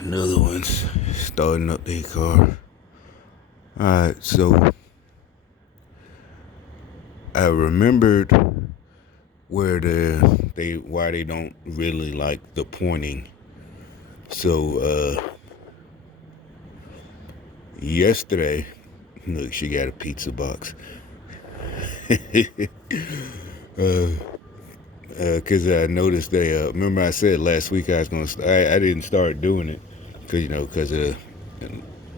Another one's starting up their car. Alright, so I remembered why they don't really like the pointing. So yesterday, look, she got a pizza box. Cause I noticed remember I said last week I was gonna. I didn't start doing it, cause of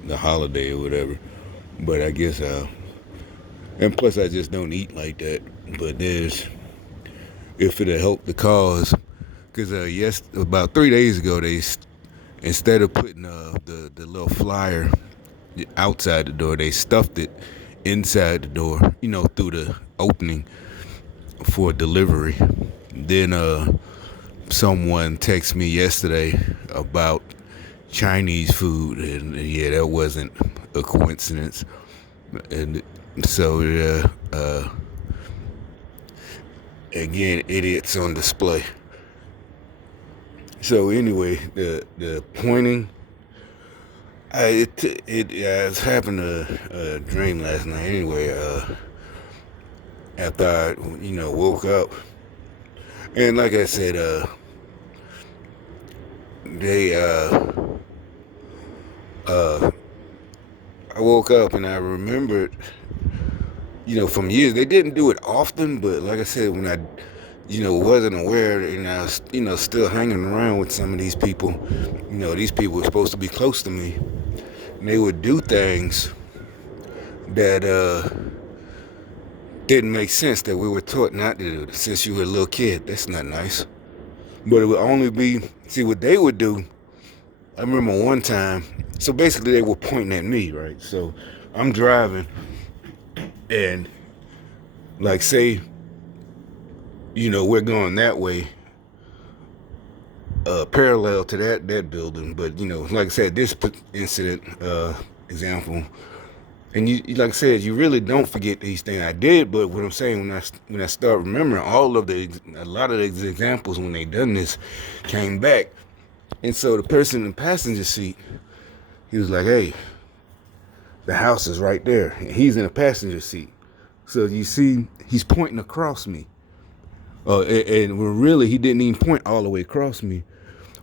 the holiday or whatever. But I guess and plus I just don't eat like that. But if it'll help the cause, cause about 3 days ago instead of putting the little flyer outside the door, they stuffed it inside the door, through the opening for delivery. Then someone texted me yesterday about Chinese food, and yeah, that wasn't a coincidence. And so again, idiots on display. So anyway, the pointing. I was having a dream last night. Anyway, after I woke up, and like I said, they I woke up and I remembered, from years they didn't do it often, but like I said, when I wasn't aware, and I was, still hanging around with some of these people. These people were supposed to be close to me, and they would do things that didn't make sense, that we were taught not to do since you were a little kid. That's not nice. But it would only be, see what they would do. I remember one time, so basically they were pointing at me, right? So I'm driving, and like say, we're going that way, parallel to that building. But like I said, this incident example, and you like I said, you really don't forget these things. I did, but what I'm saying, when I start remembering a lot of the examples when they done this came back, and so the person in the passenger seat, he was like, "Hey, the house is right there," and he's in the passenger seat. So you see, he's pointing across me. And when really he didn't even point all the way across me.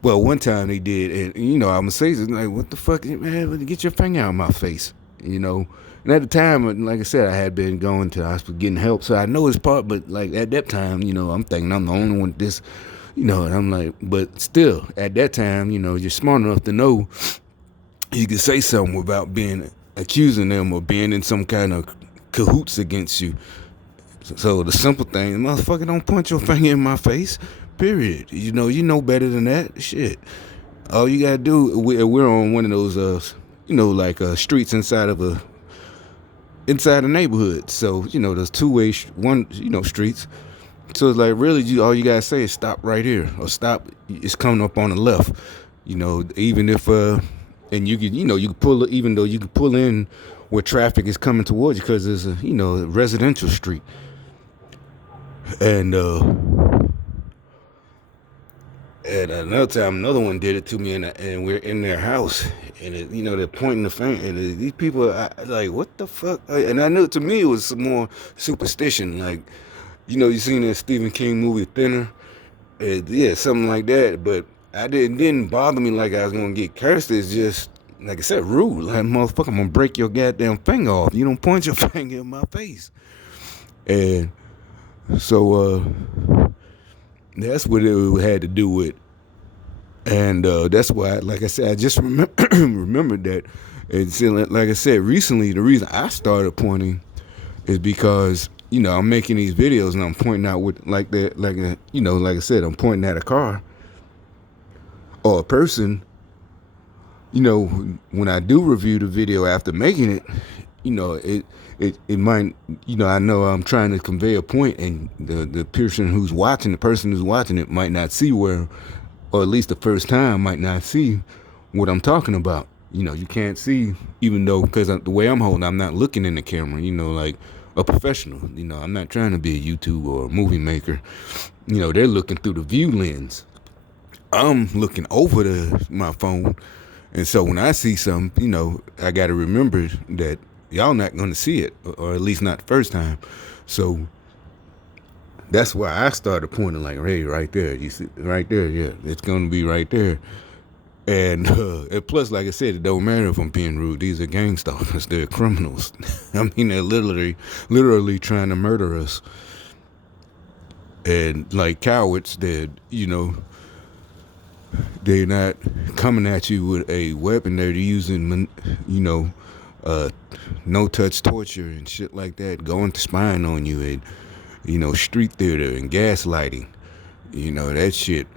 Well, one time they did, and I'm gonna say this, like, what the fuck, man? Get your finger out of my face, And at the time, like I said, I had been going to the hospital getting help, so I know his part. But like at that time, I'm thinking I'm the only one with this, and I'm like, but still, at that time, you're smart enough to know you could say something without being accusing them or being in some kind of cahoots against you. So the simple thing, motherfucker, don't point your finger in my face. Period. You know better than that. Shit. All you gotta do, we're on one of those, streets inside a neighborhood. So there's two-way streets. So it's like really, all you gotta say is stop right here, or stop. It's coming up on the left. Even if and you could you could pull, even though you could pull in where traffic is coming towards you, because there's a residential street. And another time, another one did it to me, and we're in their house, and they're pointing the finger, and these people are like, what the fuck? And I knew, to me, it was some more superstition, like, you seen that Stephen King movie Thinner, yeah, something like that. But it didn't bother me like I was gonna get cursed. It's just, like I said, rude. Like, motherfucker, I'm gonna break your goddamn finger off. You don't point your finger in my face. And so that's what it had to do with. And that's why, like I said, I just remembered that. And so, like I said, recently, the reason I started pointing is because, I'm making these videos and I'm pointing out with like that, like I said, I'm pointing at a car or a person. When I do review the video after making it, it might, I know I'm trying to convey a point, and the person who's watching it might not see where, or at least the first time might not see what I'm talking about. You can't see, even though, because the way I'm holding, I'm not looking in the camera, like a professional. I'm not trying to be a YouTuber or a movie maker. They're looking through the view lens. I'm looking over my phone, And so when I see something, I got to remember that y'all not going to see it, or at least not the first time. So that's why I started pointing like, hey, right there, you see, right there, yeah, it's going to be right there. And plus, like I said, it don't matter if I'm being rude. These are gang stalkers. They're criminals. I mean, they're literally trying to murder us. And like cowards, they're not coming at you with a weapon. They're using, no-touch torture and shit like that, going to spying on you, and, street theater and gaslighting, that shit.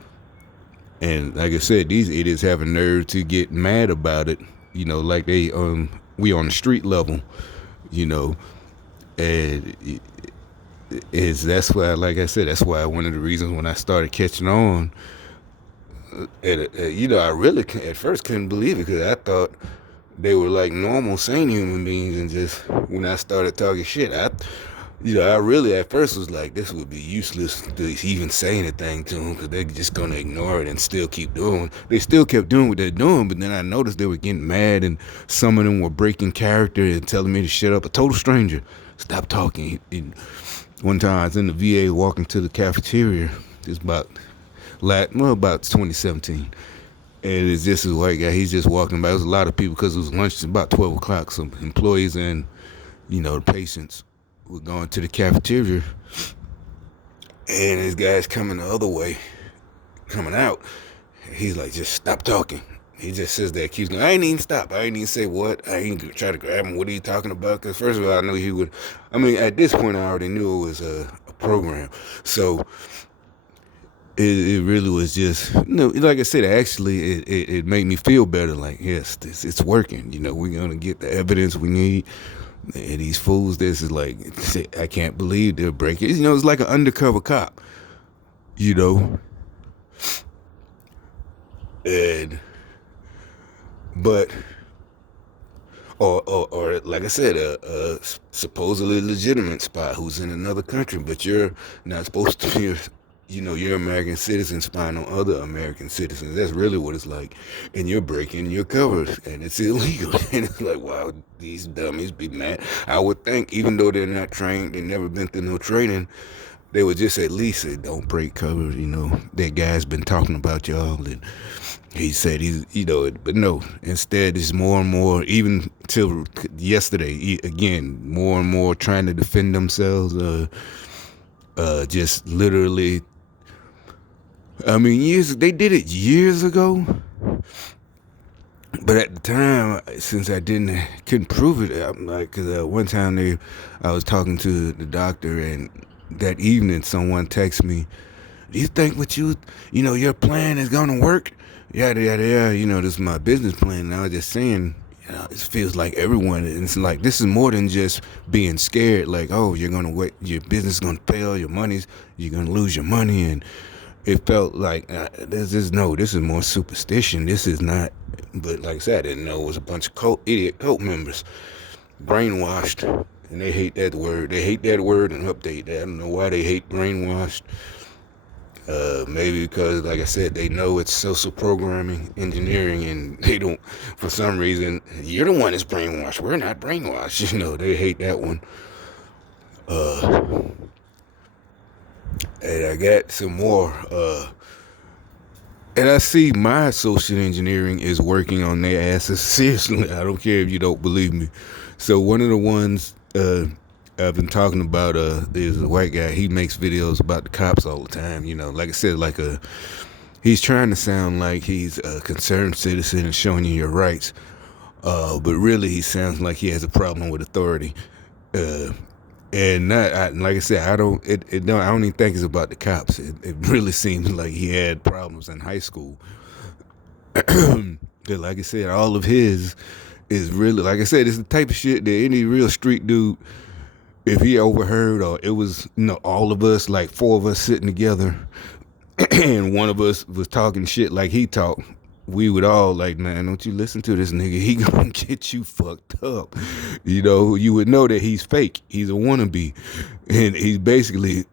And like I said, these idiots have a nerve to get mad about it, like we on the street level, and that's why, like I said, that's why one of the reasons when I started catching on, I really at first couldn't believe it, because I thought they were like normal, sane human beings, and just when I started talking shit, I really at first was like, this would be useless to even say anything to them, because they're just gonna ignore it and still keep doing. They still kept doing what they're doing, but then I noticed they were getting mad, and some of them were breaking character and telling me to shut up. A total stranger, stop talking. And one time I was in the VA walking to the cafeteria. It's about 2017. And it's just a white guy. He's just walking by. There was a lot of people because it was lunch. It's about 12 o'clock. Some employees and, the patients were going to the cafeteria. And this guy's coming the other way, coming out. He's like, just stop talking. He just says that, keeps going. I ain't even stop. I ain't even say what. I ain't try to grab him. What are you talking about? Because first of all, I knew he would. I mean, at this point, I already knew it was a program. So it really was just, like I said, actually, it made me feel better. Like, yes, it's working. We're going to get the evidence we need. And these fools, this is like, I can't believe they're breaking. It's like an undercover cop, And, but, or like I said, a supposedly legitimate spy who's in another country, but you're not supposed to be, you're American citizen spying on other American citizens. That's really what it's like. And you're breaking your covers, and it's illegal. And it's like, wow, these dummies be mad. I would think, even though they're not trained, they've never been through no training, they would just at least say, don't break covers. That guy's been talking about y'all, and he said but no. Instead, it's more and more, even till yesterday, again, more and more trying to defend themselves, just literally. I mean, they did it years ago, but at the time, since I couldn't prove it, I'm like, because one time I was talking to the doctor, and that evening someone texted me, do you think your plan is gonna work? Yada yada yada. This is my business plan. And I was just saying, it feels like everyone, and it's like, this is more than just being scared. Like, oh, you're gonna wait, your business is gonna fail, you're gonna lose your money, and it felt like this is more superstition. This is not. But like I said, I didn't know it was a bunch of idiot cult members, brainwashed, and they hate that word. They hate that word and update that. I don't know why they hate brainwashed. Maybe because, like I said, they know it's social programming, engineering, and they don't, for some reason, you're the one that's brainwashed. We're not brainwashed. They hate that one. And I got some more. And I see my social engineering is working on their asses. Seriously, I don't care if you don't believe me. So one of the ones I've been talking about is a white guy. He makes videos about the cops all the time. Like I said, he's trying to sound like he's a concerned citizen and showing you your rights. But really, he sounds like he has a problem with authority. And like I said, I don't even think it's about the cops. It really seems like he had problems in high school. Like I said, all of his is really, like I said, it's the type of shit that any real street dude, if he overheard, or it was, all of us, like 4 of us sitting together, and one of us was talking shit like he talked, we would all like, man, don't you listen to this nigga. He gonna get you fucked up. You would know that he's fake. He's a wannabe. And he's basically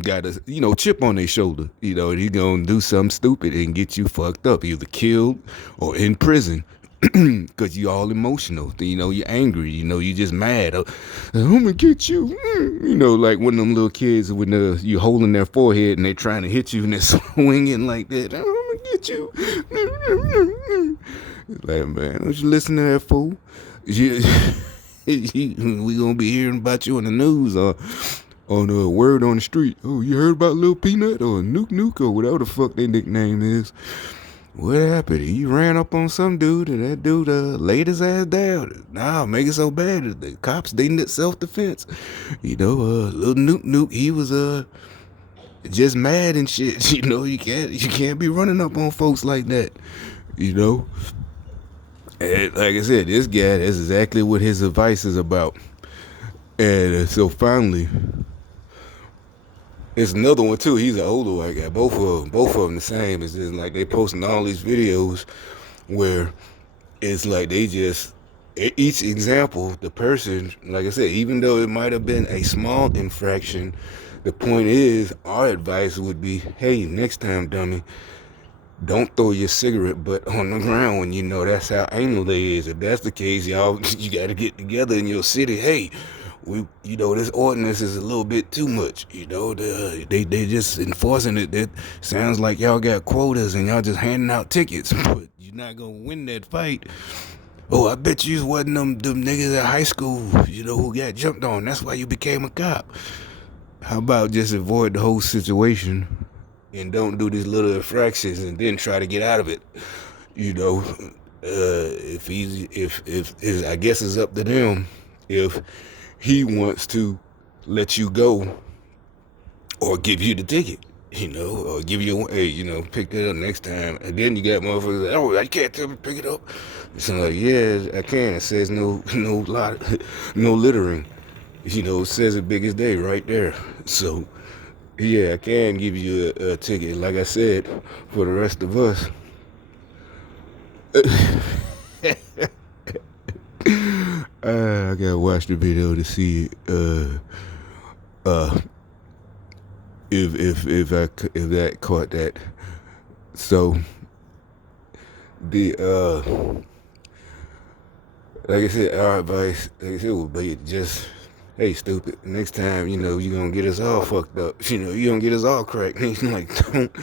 got a, chip on their shoulder. And he's gonna do something stupid and get you fucked up, either killed or in prison. because you all emotional. You know, you're angry. You know, you just mad. I'm gonna get you. You know, like one of them little kids when you holding their forehead and they're trying to hit you and they're swinging like that. I'm gonna get you. Like, man, don't you listen to that fool? You, we gonna be hearing about you on the news or on a word on the street. Oh, you heard about Lil Peanut or Nuke Nuke or whatever the fuck their nickname is. What happened? He ran up on some dude and that dude laid his ass down. Nah, make it so bad. The cops deemed it self-defense. You know, Lil Nuke, he was just mad and shit. You know, you can't be running up on folks like that. You know? And like I said, this guy, that's exactly what his advice is about. And so finally, it's another one too. He's an older white guy. Both of them the same. It's just like they posting all these videos where it's like they just each example, the person, like I said, even though it might have been a small infraction, the point is our advice would be, hey, next time, dummy, don't throw your cigarette butt on the ground when you know that's how anal they is. If that's the case, y'all, you got to get together in your city. Hey, you know, this ordinance is a little bit too much. You know, they just enforcing it. That sounds like y'all got quotas and y'all just handing out tickets, but you're not gonna win that fight. Oh, I bet you wasn't them niggas at high school, you know, who got jumped on. That's why you became a cop. How about just avoid the whole situation and don't do these little infractions and then try to get out of it? You know, if I guess it's up to them if he wants to let you go or give you the ticket, you know, or give you, hey, you know, pick that up next time. And then you got motherfuckers like, oh, I can't tell me to pick it up. So like, yeah, I can. It says no littering. You know, it says it big as day right there. So, yeah, I can give you a ticket. Like I said, for the rest of us, I gotta watch the video to see if that caught that. So the like I said, our advice, like I said, would be just, hey, stupid, next time, you know, you're gonna get us all fucked up. You know, you're gonna get us all cracked. And he's like, don't.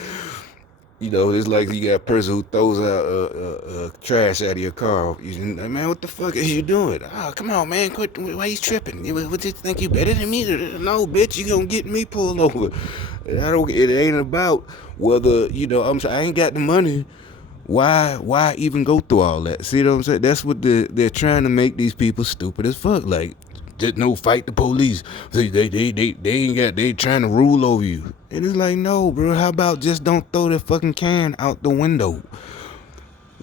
You know, it's like you got a person who throws out trash out of your car. You like, man, what the fuck is you doing? Oh, come on, man, quit. Why you tripping? What you think you better than me? No, bitch, you gonna get me pulled over. It ain't about whether, you know, I ain't got the money. Why even go through all that? See what I'm saying? That's what they're trying to make these people stupid as fuck. Like, just no, fight the police. They ain't got, they trying to rule over you. And it's like, no, bro, how about just don't throw that fucking can out the window?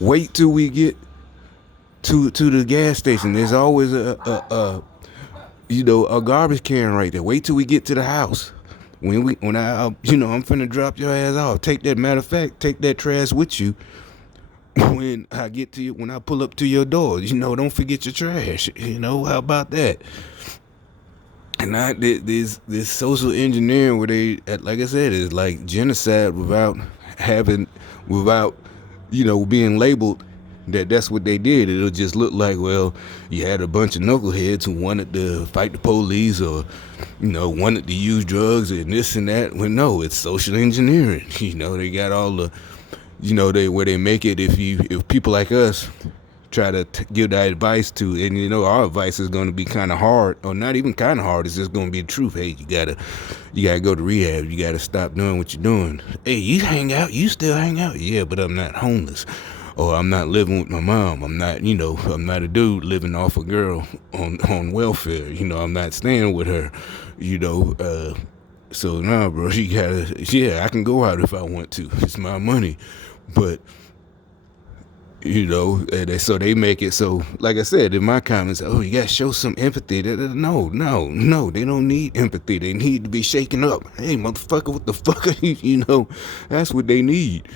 Wait till we get to the gas station. There's always a you know, a garbage can right there. Wait till we get to the house. When I'm finna drop your ass off. Matter of fact, take that trash with you when I get to you, when I pull up to your door. You know, don't forget your trash. You know, how about that? And this social engineering where they, like I said, is like genocide without, you know, being labeled that's what they did. It'll just look like, well, you had a bunch of knuckleheads who wanted to fight the police or, you know, wanted to use drugs and this and that. Well, no, it's social engineering. You know, they got all the, you know, where they make it if people like us try to give that advice to, and you know, our advice is going to be kind of hard, or not even kind of hard. It's just going to be the truth. Hey, you gotta go to rehab. You gotta stop doing what you're doing. Hey, you still hang out. Yeah, but I'm not homeless, or I'm not living with my mom. I'm not a dude living off a girl on welfare. You know, I'm not staying with her. You know, so nah, bro, you gotta. Yeah, I can go out if I want to. It's my money, but. You know, so they make it so, like I said in my comments, oh, you gotta show some empathy. No, they don't need empathy. They need to be shaken up. Hey, motherfucker, what the fuck are you? You know, that's what they need.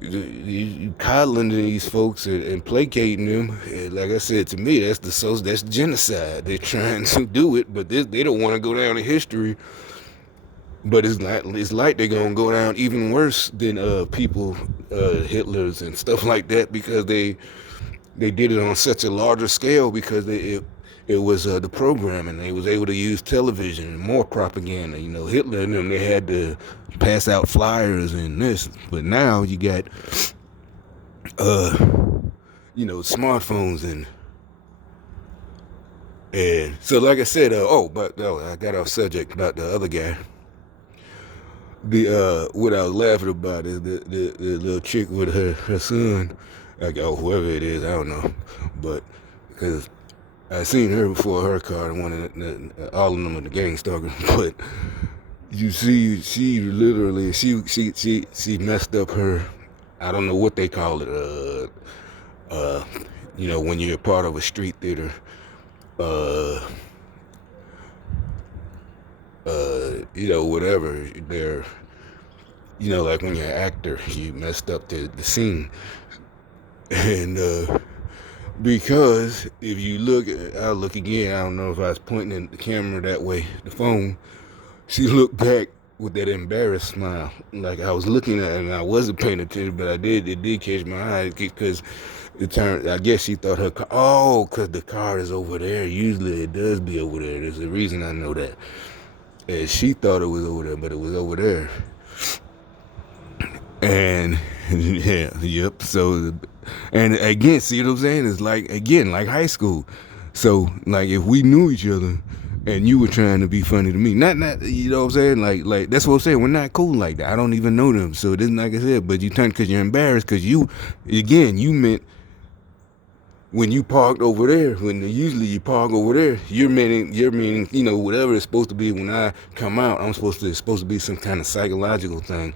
You coddling these folks and placating them. And like I said, to me, that's genocide. They're trying to do it, but they don't want to go down in history. But it's like they're gonna go down even worse than people, Hitlers and stuff like that, because they they did it on such a larger scale because it was the programming. They was able to use television and more propaganda. You know, Hitler and them, they had to pass out flyers and this. But now you got, smartphones and so like I said, I got off subject about the other guy. The what I was laughing about is the little chick with her son, like whoever it is, I don't know, but because I seen her before her car and one of all of them are the gang stalkers, but you see, she literally she messed up her, I don't know what they call it, when you're a part of a street theater, whatever they're, like when you're an actor, you messed up the scene. And because if you look, I'll look again, I don't know if I was pointing the camera that way, the phone, she looked back with that embarrassed smile. Like I was looking at it and I wasn't paying attention, but it did catch my eye because it turned, I guess she thought her car, because the car is over there. Usually it does be over there. There's a reason I know that. And she thought it was over there, but it was over there. And yeah, yep. So, and again, see what I'm saying? It's like, again, like high school. So, like, if we knew each other and you were trying to be funny to me, not, you know what I'm saying? Like that's what I'm saying. We're not cool like that. I don't even know them. So it isn't like I said, but you turn because you're embarrassed because you meant when you parked over there, when usually you park over there, you're meaning, whatever it's supposed to be. When I come out, it's supposed to be some kind of psychological thing,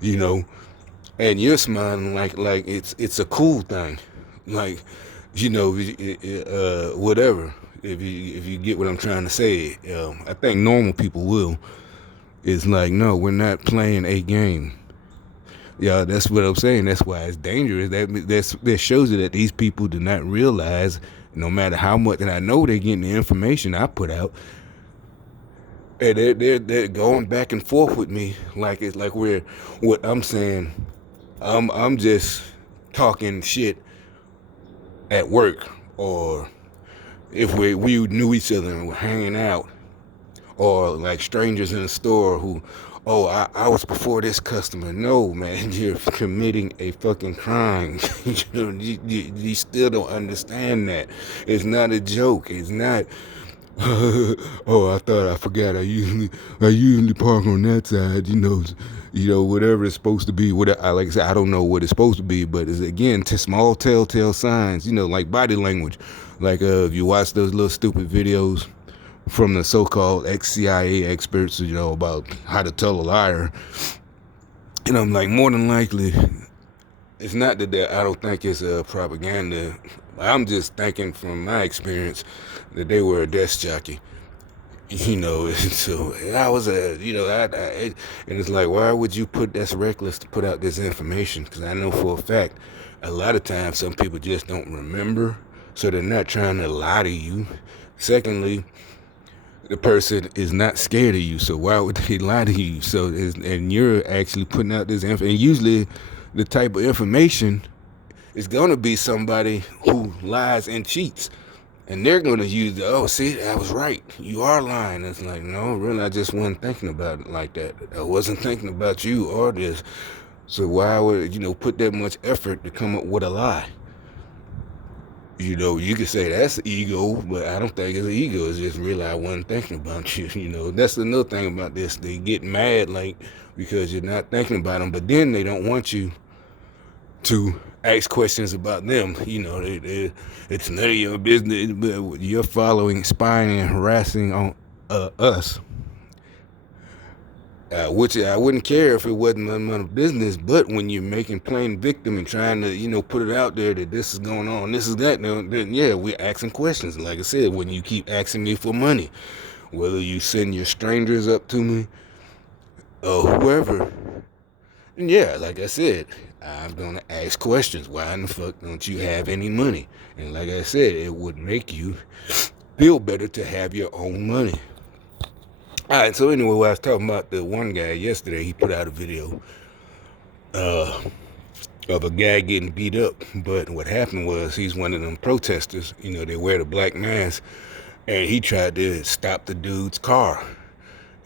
and you're smiling like it's a cool thing, like, whatever. If you get what I'm trying to say, I think normal people will. It's like, no, we're not playing a game. Yeah, that's what I'm saying. That's why it's dangerous. That shows you that these people do not realize, no matter how much, and I know they're getting the information I put out, and they're going back and forth with me like it's like what I'm saying. I'm just talking shit at work, or if we knew each other and were hanging out, or like strangers in a store who, I was before this customer. No, man, you're committing a fucking crime. You still don't understand that. It's not a joke. It's not, I forgot. I usually park on that side, whatever it's supposed to be. Like I said, I don't know what it's supposed to be, but it's, again, small telltale signs, like body language. Like if you watch those little stupid videos from the so-called ex-CIA experts, about how to tell a liar. And I'm like, more than likely, it's not that I don't think it's propaganda. I'm just thinking from my experience that they were a desk jockey. So I was and it's like, why would you that's reckless to put out this information? Because I know for a fact, a lot of times some people just don't remember, so they're not trying to lie to you. Secondly, the person is not scared of you, so why would they lie to you? So, and you're actually putting out this information. And usually, the type of information is going to be somebody who lies and cheats, and they're going to use see, I was right. You are lying. It's like, no, really, I just wasn't thinking about it like that. I wasn't thinking about you or this. So why would put that much effort to come up with a lie? You could say that's ego, but I don't think it's ego. It's just really I wasn't thinking about you. That's another thing about this. They get mad, like, because you're not thinking about them, but then they don't want you to ask questions about them. It's none of your business, but you're following, spying, and harassing on us. Which I wouldn't care if it wasn't my business, but when you're making plain victim and trying to, put it out there that this is going on, this is that, then yeah, we're asking questions. Like I said, when you keep asking me for money, whether you send your strangers up to me or whoever, and yeah, like I said, I'm gonna ask questions. Why in the fuck don't you have any money? And like I said, it would make you feel better to have your own money. All right, so anyway, I was talking about the one guy yesterday. He put out a video of a guy getting beat up. But what happened was he's one of them protesters. They wear the black mask, and he tried to stop the dude's car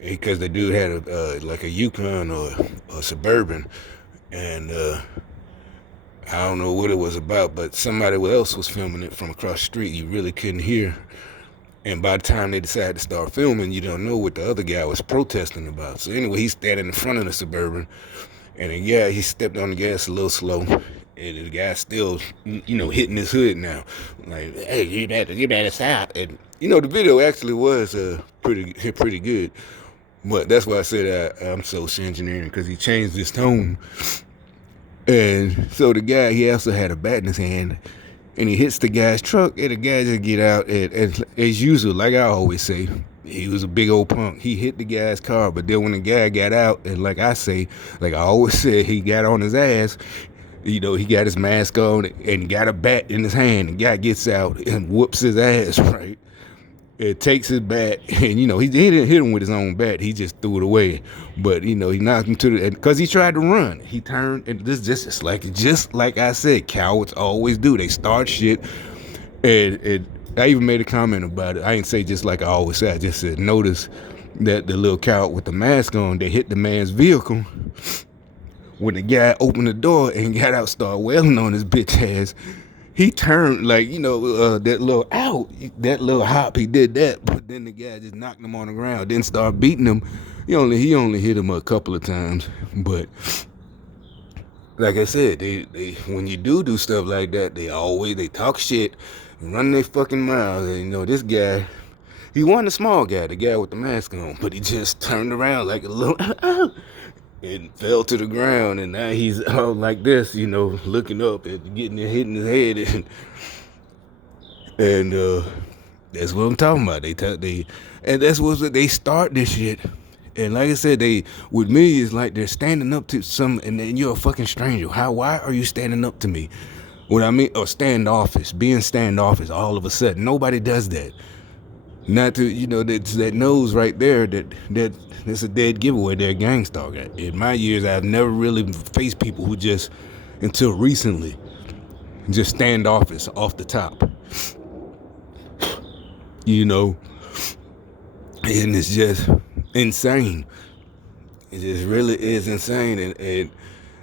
because the dude had like a Yukon or a Suburban, and I don't know what it was about, but somebody else was filming it from across the street. You really couldn't hear. And by the time they decided to start filming, you don't know what the other guy was protesting about. So anyway, he's standing in front of the Suburban, and the guy, he stepped on the gas a little slow, and the guy's still, hitting his hood now. Like, hey, you better stop. And, the video actually was pretty good. But that's why I said I'm social engineering, because he changed his tone. And so the guy, he also had a bat in his hand, and he hits the guy's truck, and the guy just get out, and as usual, like I always say, he was a big old punk. He hit the guy's car, but then when the guy got out, and like I always said, he got on his ass. He got his mask on and got a bat in his hand. The guy gets out and whoops his ass, right? It takes his bat, and he didn't hit him with his own bat. He just threw it away. But he knocked him to the, because he tried to run. He turned, and this just like I said, cowards always do. They start shit, and I even made a comment about it. I didn't say just like I always say. I just said notice that the little coward with the mask on, they hit the man's vehicle. When the guy opened the door and got out, started wailing on his bitch ass. He turned that little hop, he did that, but then the guy just knocked him on the ground, then started beating him. He only hit him a couple of times, but like I said, they when you do stuff like that, they talk shit, run their fucking mouths. And, this guy, he wasn't a small guy, the guy with the mask on, but he just turned around like a little and fell to the ground, and now he's all like this, looking up and hitting his head, and that's what I'm talking about. And that's what they start this shit. And like I said, with me, it's like they're standing up to some, and then you're a fucking stranger. Why are you standing up to me? What I mean, or being standoffish all of a sudden. Nobody does that. Not to, that nose right there, that's a dead giveaway. They're a gang stalker. In my years, I've never really faced people who just, until recently, just standoffish off the top. And it's just insane. It just really is insane. And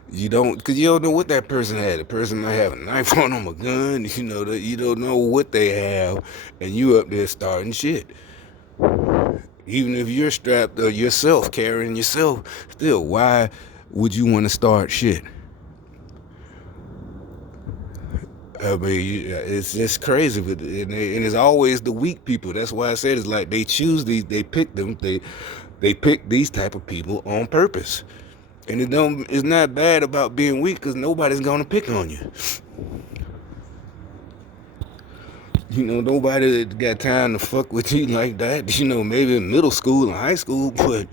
because you don't know what that person had. The person might have a knife on them, a gun, you don't know what they have, and you up there starting shit. Even if you're strapped yourself, carrying yourself, still, why would you want to start shit? I mean, it's just crazy, and it's always the weak people. That's why I said it's like they choose these, they pick them, they pick these type of people on purpose. And it's not bad about being weak, because nobody's gonna pick on you. Nobody got time to fuck with you like that. Maybe in middle school and high school, but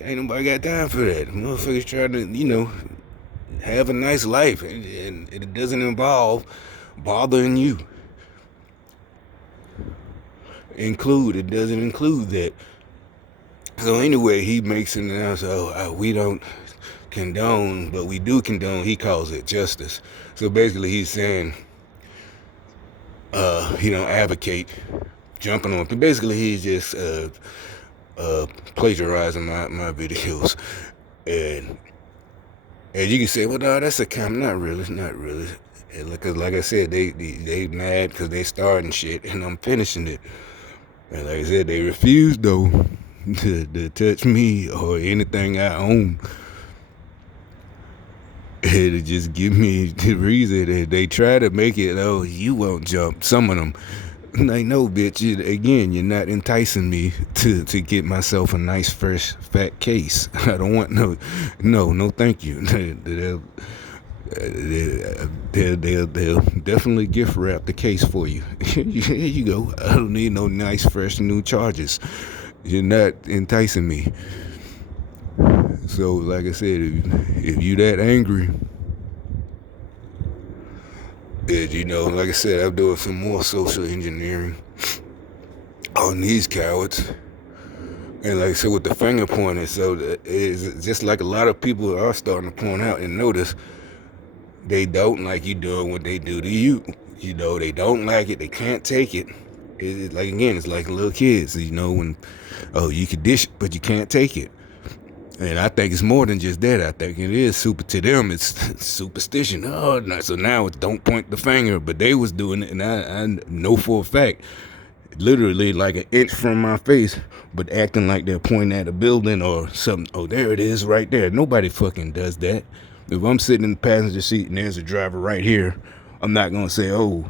ain't nobody got time for that. Motherfuckers trying to, have a nice life, and it doesn't involve bothering you. It doesn't include that. So anyway, he makes an announcement, we don't condone, but we do condone. He calls it justice. So basically he's saying he don't advocate jumping on. But basically he's just plagiarizing my videos. And you can say, well, no, that's a comment. Not really. And because like I said, they mad because they starting shit and I'm finishing it. And like I said, they refuse though to touch me or anything I own. And just give me the reason that they try to make it, you won't jump. Some of them, like, no, bitch. Again, you're not enticing me to get myself a nice, fresh, fat case. I don't want no, thank you. They'll definitely gift wrap the case for you. Here you go. I don't need no nice, fresh, new charges. You're not enticing me. So, like I said, if you that angry, and, like I said, I'm doing some more social engineering on these cowards. And like I said, with the finger pointing, so it's just like a lot of people are starting to point out and notice, They don't like you doing what they do to you. You know, they don't like it. They can't take it. It's like, again, it's like little kids, you know, when, oh, you can dish it, but you can't take it. And I think it's more than just that. I think it is super to them. It's superstition. Oh, no. So now it's don't point the finger. But they was doing it, and I know for a fact, literally like an inch from my face, but acting like they're pointing at a building or something. Oh, there it is right there. Nobody fucking does that. If I'm sitting in the passenger seat and there's a driver right here, I'm not going to say, oh,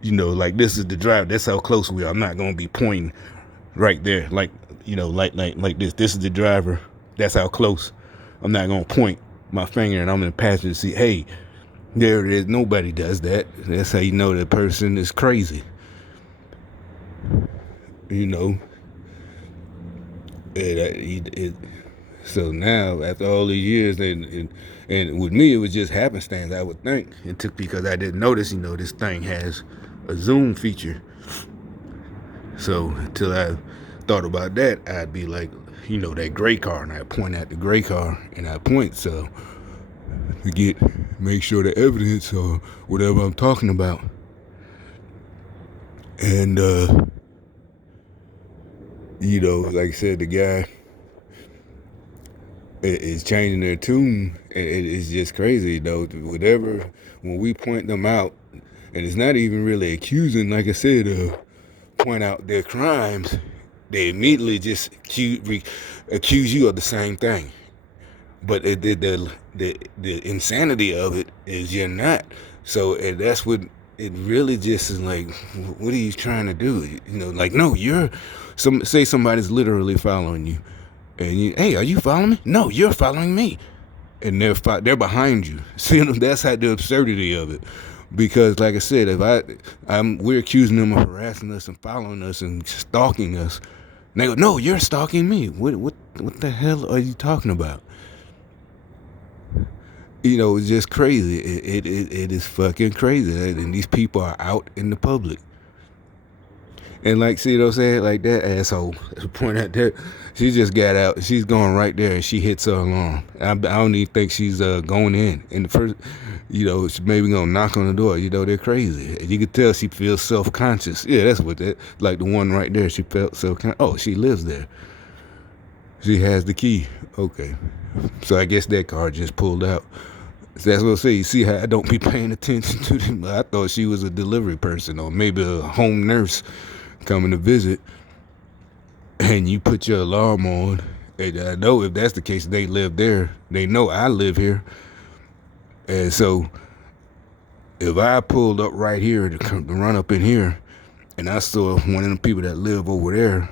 you know, like this is the driver. That's how close we are. I'm not going to be pointing right there. Like, you know, like this. This is the driver. That's how close. I'm not going to point my finger and I'm in the passenger seat. Hey, there it is. Nobody does that. That's how you know that person is crazy. You know, so now after all these years, and with me, it was just happenstance, I would think. It took because I didn't notice, you know, this thing has a zoom feature. So until I thought about that, I'd be like, you know, that gray car, and I'd point at the gray car, and I'd point, so to make sure the evidence or whatever I'm talking about. And, you know, like I said, the guy is changing their tune. It's just crazy, you know. Whatever, when we point them out, and it's not even really accusing, like I said, point out their crimes, they immediately just accuse you of the same thing. But the insanity of it is you're not. So that's what it really just is like. What are you trying to do? You know, like, no, say somebody's literally following you, and hey, are you following me? No, you're following me, and they're behind you. See, that's how the absurdity of it. Because, like I said, if we're accusing them of harassing us and following us and stalking us, and they go, no, you're stalking me. What the hell are you talking about? You know, it's just crazy. It is fucking crazy. And these people are out in the public. And like, see what I'm saying? Like that asshole, point at that, she just got out. She's going right there and she hits her alarm. I don't even think she's going in. And the first, you know, she's maybe going to knock on the door. You know, they're crazy. And you could tell she feels self-conscious. Yeah, that's what that, like the one right there, she felt self-conscious. Oh, she lives there. She has the key. Okay. So I guess that car just pulled out. So that's what I say. You see how I don't be paying attention to them. I thought she was a delivery person or maybe a home nurse coming to visit. And you put your alarm on. And I know if that's the case, they live there. They know I live here. And so if I pulled up right here to run up in here and I saw one of the people that live over there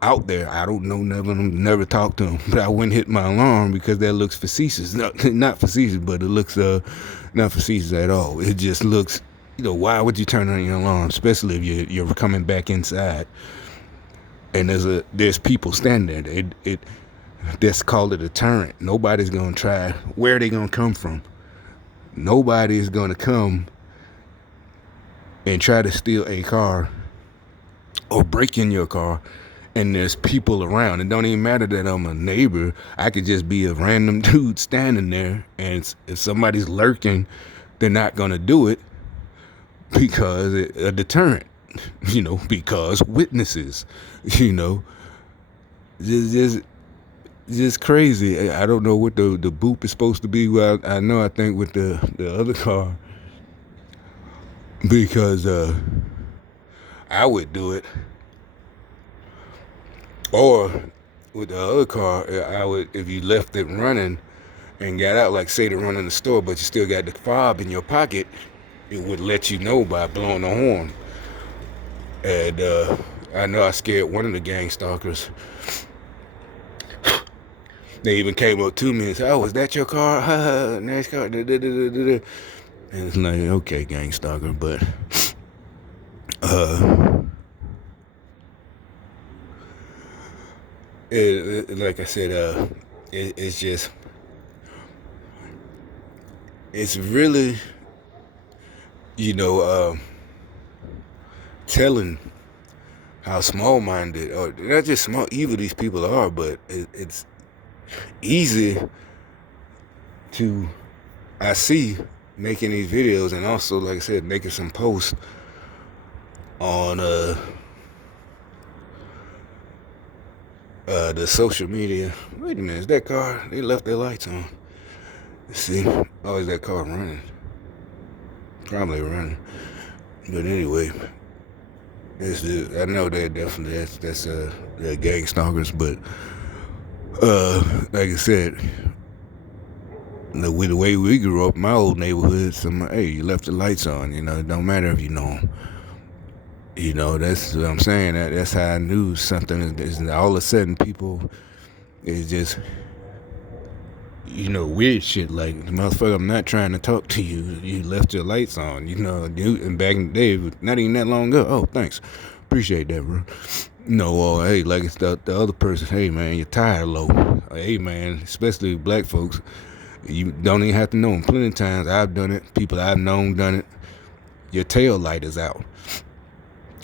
out there, I don't know, never talked to them, but I wouldn't hit my alarm because that looks facetious. Not facetious, but it looks not facetious at all. It just looks, you know, why would you turn on your alarm, especially if you're coming back inside and there's people standing there. That's called a deterrent. Nobody's gonna try. Where are they gonna come from? Nobody is gonna come and try to steal a car or break in your car. And there's people around. It don't even matter that I'm a neighbor. I could just be a random dude standing there. And if somebody's lurking, they're not going to do it because a deterrent, you know, because witnesses, you know, just crazy. I don't know what the boop is supposed to be. Well, I know, I think with the other car, because I would do it. Or with the other car, I would, if you left it running and got out, like say to run in the store, but you still got the fob in your pocket, it would let you know by blowing the horn. And I know I scared one of the gang stalkers. They even came up to me and said, "Oh, is that your car? Nice car." And it's like, okay, gang stalker, but like I said, it's just, it's really, you know, telling how small-minded, or not just small, evil these people are, but it's easy to, I see making these videos and also, like I said, making some posts on the social media. Wait a minute, is that car? They left their lights on. See, oh, is that car running? Probably running. But anyway, I know that definitely that's they're gang stalkers, but like I said, the way we grew up, my old neighborhood, hey, you left the lights on. You know, it don't matter if you know them. You know, that's what I'm saying. That's how I knew something is all of a sudden people is just, you know, weird shit like, motherfucker, I'm not trying to talk to you. You left your lights on, you know, and back in the day, not even that long ago. Oh, thanks. Appreciate that, bro. No, hey, like it's the other person, hey, man, your tire low. Hey, man, especially black folks, you don't even have to know them. Plenty of times I've done it. People I've known done it. Your tail light is out.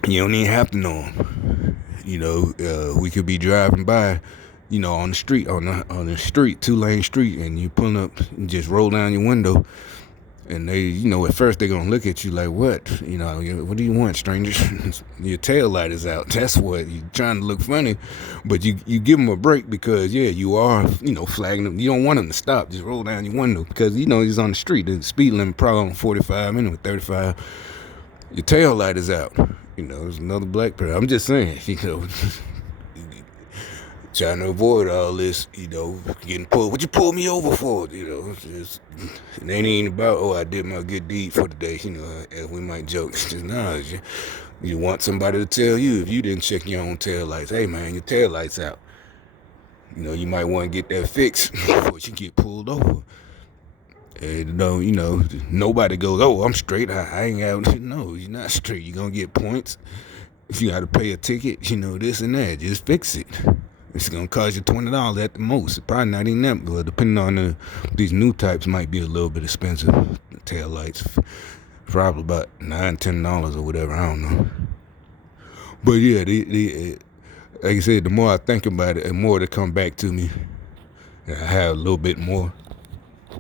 You don't even have to know them. You know, we could be driving by, you know, on the street, on the street, 2-lane street, and you pulling up and just roll down your window, and they, you know, at first they're gonna look at you like, what? You know, what do you want, strangers? Your tail light is out. That's what you're trying to look funny, but you give them a break because, yeah, you are, you know, flagging them. You don't want them to stop. Just roll down your window because, you know, he's on the street. The speed limit probably on 45, anyway, 35. Your tail light is out. You know, there's another black person. I'm just saying, you know, trying to avoid all this, you know, getting pulled. What you pull me over for? You know, it ain't even about, oh, I did my good deed for the day, you know, as we might joke. It's just, nah, you want somebody to tell you if you didn't check your own tail lights. Hey, man, your tail lights out. You know, you might want to get that fixed before you get pulled over. And you know, nobody goes, oh, I'm straight. I ain't out. No, you're not straight. You're going to get points. If you got to pay a ticket, you know, this and that, just fix it. It's going to cost you $20 at the most. Probably not even that, but depending on these new types might be a little bit expensive. The tail lights, probably about $9, $10 or whatever. I don't know. But yeah, like I said, the more I think about it, the more they come back to me. I have a little bit more